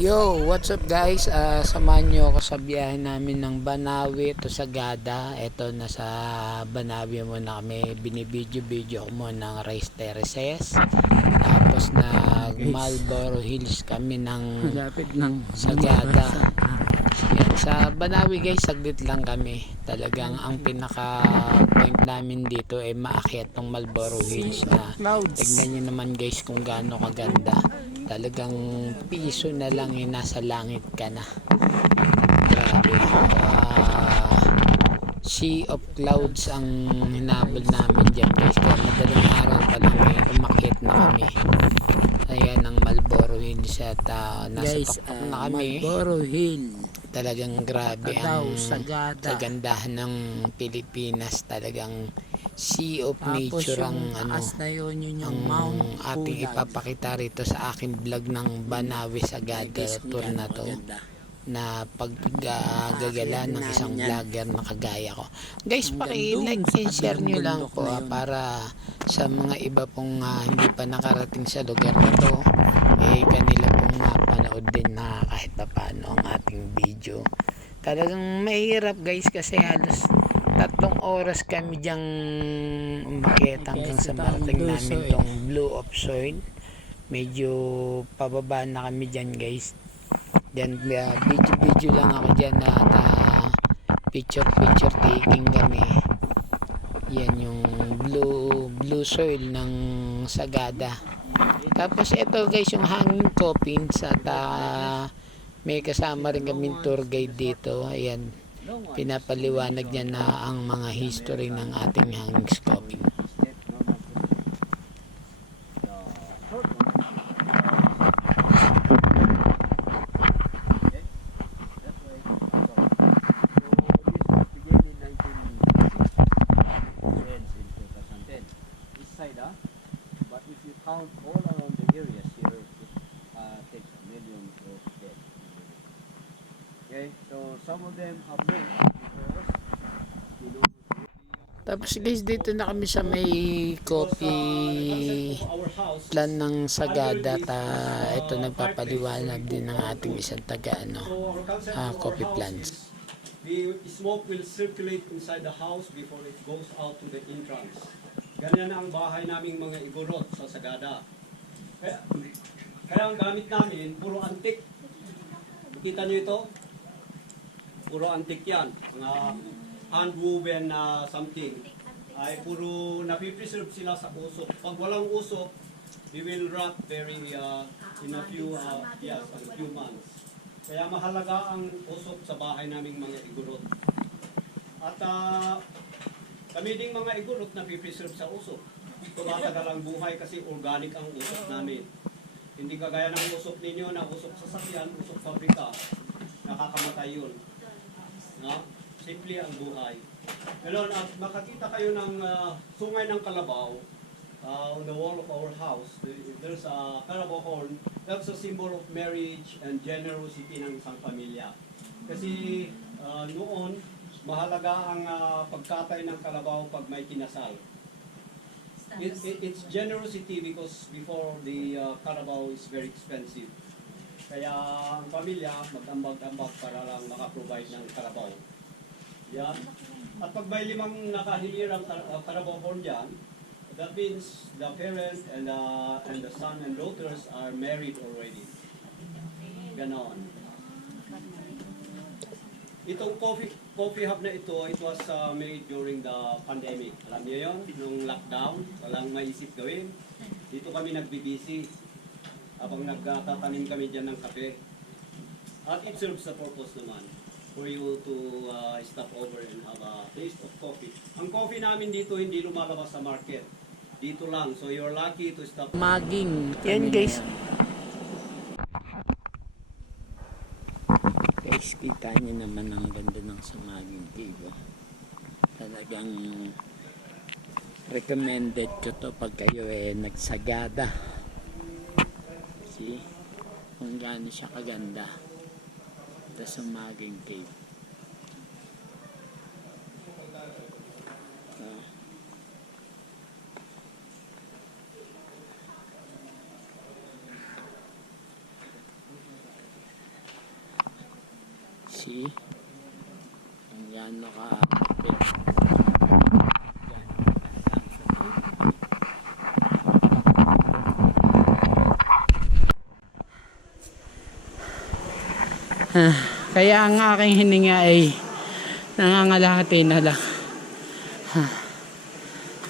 Yo, what's up guys? Samahan nyo ako sa biyahe namin ng Banawi to Sagada. Ito, nasa Banawi muna kami. Binibidyo-video ko muna ng Rice Terraces. Tapos nag Marlboro Hills kami ng Sagada. Yan, sa Banawi guys, saglit lang kami. Talagang ang pinaka point namin dito ay maakyat ng Marlboro Hills na tignan nyo naman guys kung gaano kaganda. Talagang piso na lang nasa langit ka na. Grabe. Sea of clouds ang hinabol namin dyan guys. Kaya madaling araw pa lang umakyat na kami. Ayan ang Marlboro Hills at nasa pakpak na kami. Marlboro Hill. Talagang grabe ang kagandahan ng Pilipinas. Talagang sea of nature ang ating ipapakita rito sa aking vlog ng Banawi Sagada tour na to, na paggagala ng isang vlogger na kagaya ko. Guys, paki-like and share nyo lang po para sa mga iba pong hindi pa nakarating sa lugar na to, kanila pong mapanood din na kahit pa paano ang ating video. Talagang mahirap guys kasi halos 3 oras kami diyang umakyat hanggang sa marating namin tong Blue of Soil. Medyo pababa na kami dyan guys. Then video lang ako dyan na picture taking kami. Yan yung blue soil ng Sagada. Tapos ito guys yung hanging coffins at may kasama rin kaming tour guide dito. Ayan, pinapaliwanag niya na ang mga history ng ating hanging coffin. But if you count all around the areas here, it takes millions of dead. Okay, so some of them have moved because Tapos guys, dito na kami sa may coffee plan ng Sagada. Ito nagpapaliwanag din ng ating isang taga coffee plants. The smoke will circulate inside the house before it goes out to the entrance. Ganyan ang bahay naming mga igorot sa Sagada. Kaya ang gamit namin, puro antik. Kita nyo ito? Puro antik yan. Mga hand-woven na something. Ay puro napipreserve sila sa usok. Pag walang usok, we will rot very in a few months. Kaya mahalaga ang usok sa bahay naming mga igorot. At kami ding mga igorot na pipreserve sa usok. Tumatagal ang buhay kasi organic ang usok namin. Hindi kagaya ng usok ninyo na usok sa sakyan, usok pabrika. Nakakamatay yun. No? Simple ang buhay. Ngayon, at makakita kayo ng sungay ng kalabaw on the wall of our house. There's a Carabao horn. That's a symbol of marriage and generosity ng isang pamilya. Kasi noon, mahalaga ang pagkatay ng kalabaw pag may kinasal. It's generosity because before the Carabao is very expensive. Kaya ang pamilya mag-ambag-ambag para lang makaprovide ng Carabao. Yan. At pag may 5 nakahilirang Carabao horn dyan, that means the parent and the son and daughters are married already. Ganon. Itong coffee hub na ito, it was made during the pandemic. Alam niyo yon, nung lockdown, walang maisip gawin. Dito kami nagbibisi habang nagtatanim kami dyan ng kape. At it serves the purpose naman for you to stop over and have a taste of coffee. Ang coffee namin dito hindi lumalabas sa market. Dito lang. So you're lucky to stop. Maging. Yan guys. Guys, kita nyo naman ang ganda ng Sumaging Cave. Talagang recommended ko to pag kayo nagsagada. See? Kung gaano siya kaganda. The Sumaging Cave. See? Yan, naka kaya ang aking hininga ay nangangalahati na lang.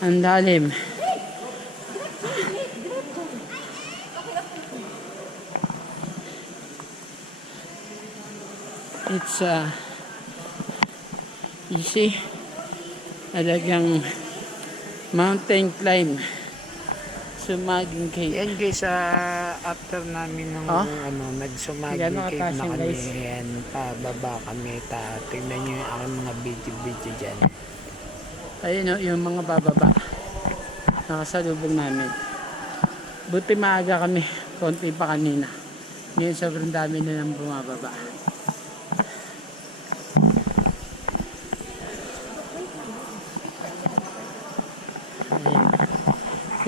Ang lalim. It's you see, talagang mountain climb. Sumaging cave. Yan guys, after namin ng nagsumaging Gano'ng cave kataas na yan, kami, guys? yan, pababa kami, tingnan nyo yung aking mga video dyan. Ayun o, yung mga bababa. Nakasalubong namin. Buti maaga kami. Konti pa kanina. Ngayon sobrang dami na nang bumababa. Ayun.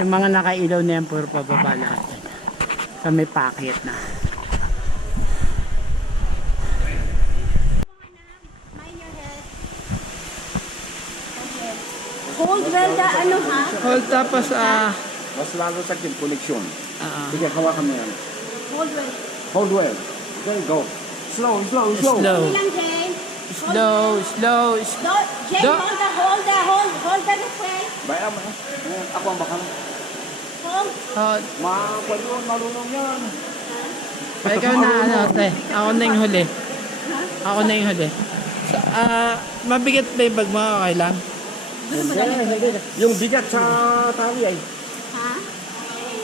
Yung mga nakailaw na yan, puro pababa lahat yan. Kami paakyat na. Hold well the ano ha? Hold tapos Mas lalo sa akin, connection. ah, Sige, hawakan mo yan. Hold well. Hold well. There you go. Slow. slow. Lang, Jane. Slow. Jane, Do- hold the request. Baya mo. Ako ang bakal. Hold. Hold. Marunong yan. Ay, ikaw na ano, te. Ako na yung huli. Ako na yung huli. So, mabigat ba yung bag mo? Okay lang? Yung bigat sa tali ay. Ha?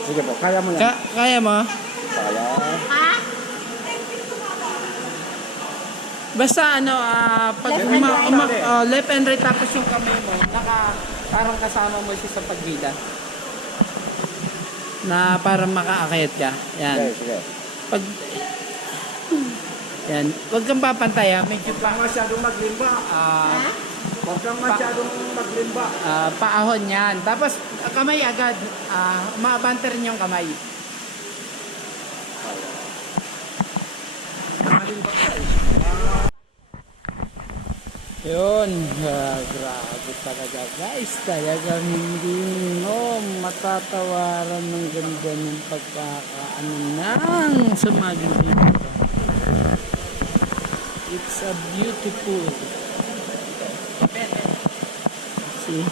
Sige po, kaya mo yan. Kaya mo? Kaya. Ha? Basta ano, pag Left and right. left and right tapos yung kamay mo, parang kasama mo siya sa paggila. Na parang makaakyat ka. Yan. Sige. Pag, yan. Huwag kang papantay ha. Medyo Huwag kang masyadong maglimba. Huwag kang masyadong maglimba. paahon yan. Tapos kamay agad. Maabante rin yung kamay. Yun, grabe talaga guys, talagang hindi mo matatawaran ng ganda ng pagkakaano ng sumaging dito. It's a beautiful. See?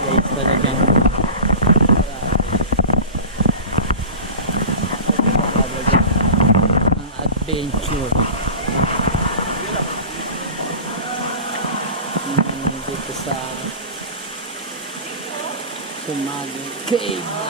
Guys, talagang ang adventure dito sa Sumaging Cave.